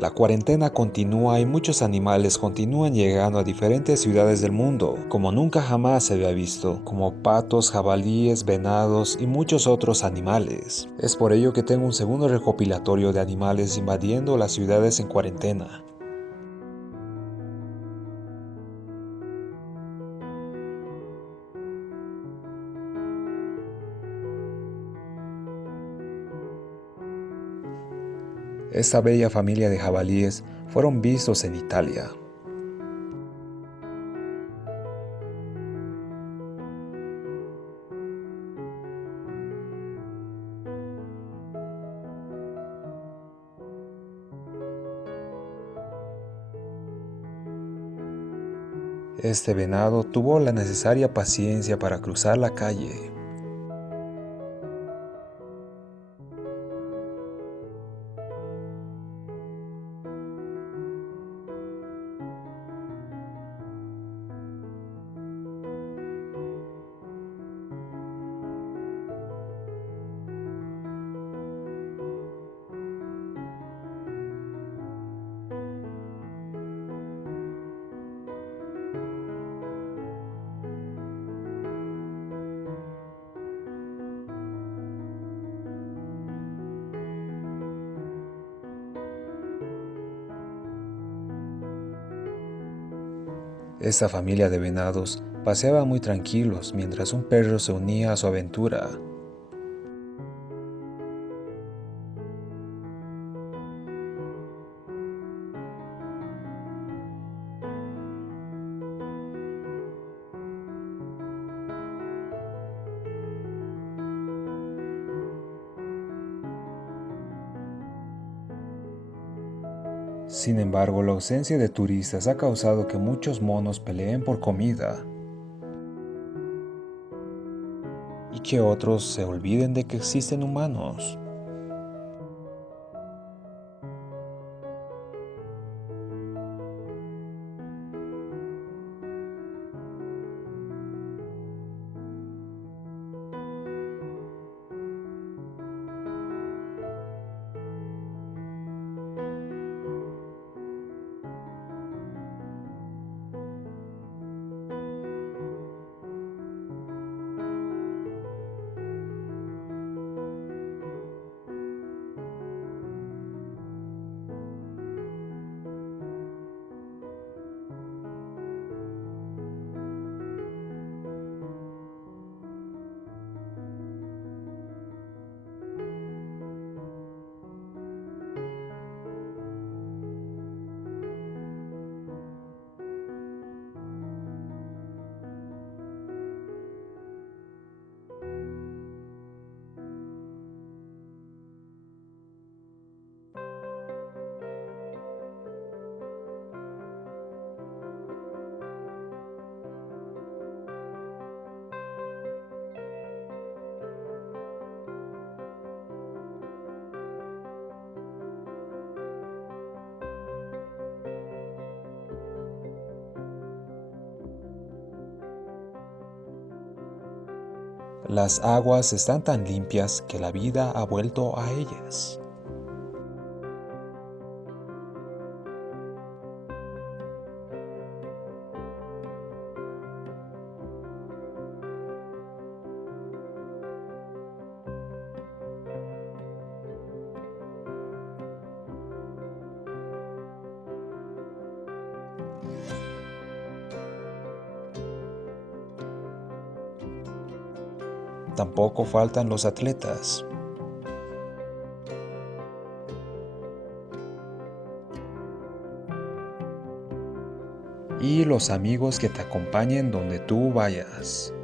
La cuarentena continúa y muchos animales continúan llegando a diferentes ciudades del mundo, como nunca jamás se había visto, como patos, jabalíes, venados y muchos otros animales. Es por ello que tengo un segundo recopilatorio de animales invadiendo las ciudades en cuarentena. Esta bella familia de jabalíes fueron vistos en Italia. Este venado tuvo la necesaria paciencia para cruzar la calle. Esta familia de venados paseaba muy tranquilos mientras un perro se unía a su aventura. Sin embargo, la ausencia de turistas ha causado que muchos monos peleen por comida y que otros se olviden de que existen humanos. Las aguas están tan limpias que la vida ha vuelto a ellas. Tampoco faltan los atletas y los amigos que te acompañen donde tú vayas.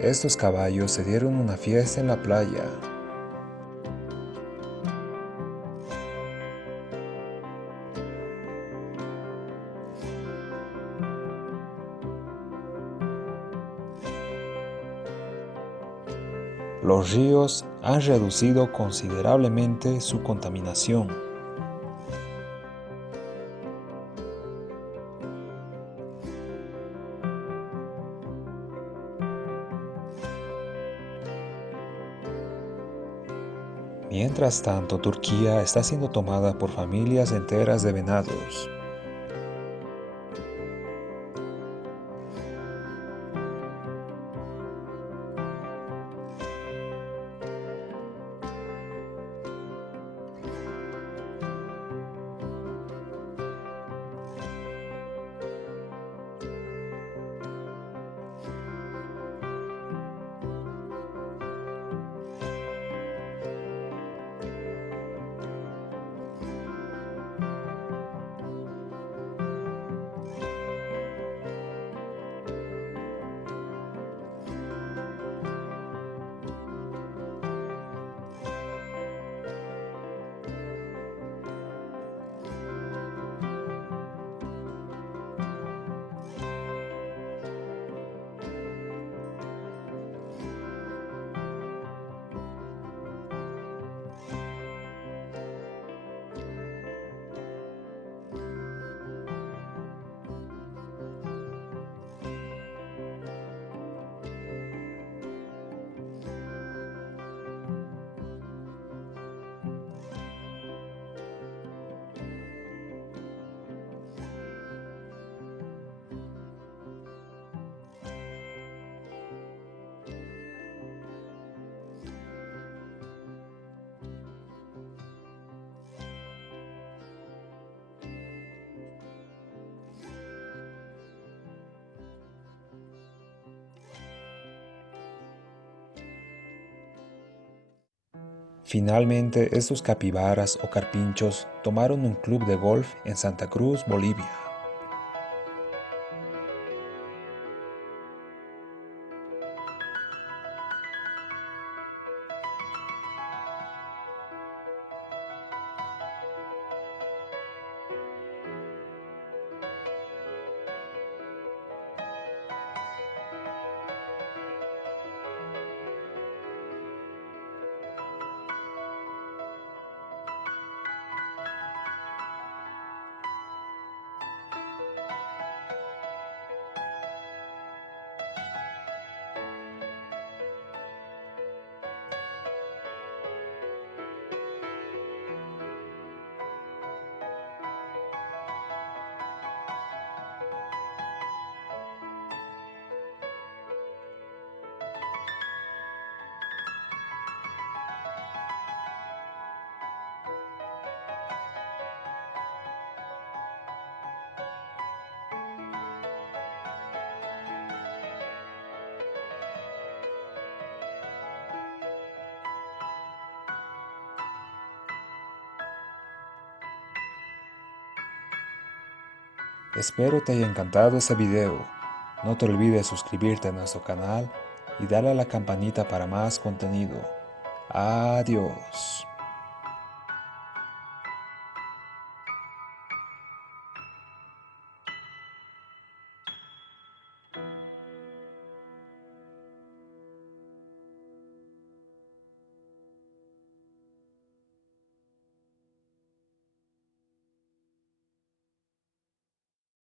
Estos caballos se dieron una fiesta en la playa. Los ríos han reducido considerablemente su contaminación. Mientras tanto, Turquía está siendo tomada por familias enteras de venados. Finalmente, estos capibaras o carpinchos tomaron un club de golf en Santa Cruz, Bolivia. Espero te haya encantado este video. No te olvides suscribirte a nuestro canal y darle a la campanita para más contenido. Adiós.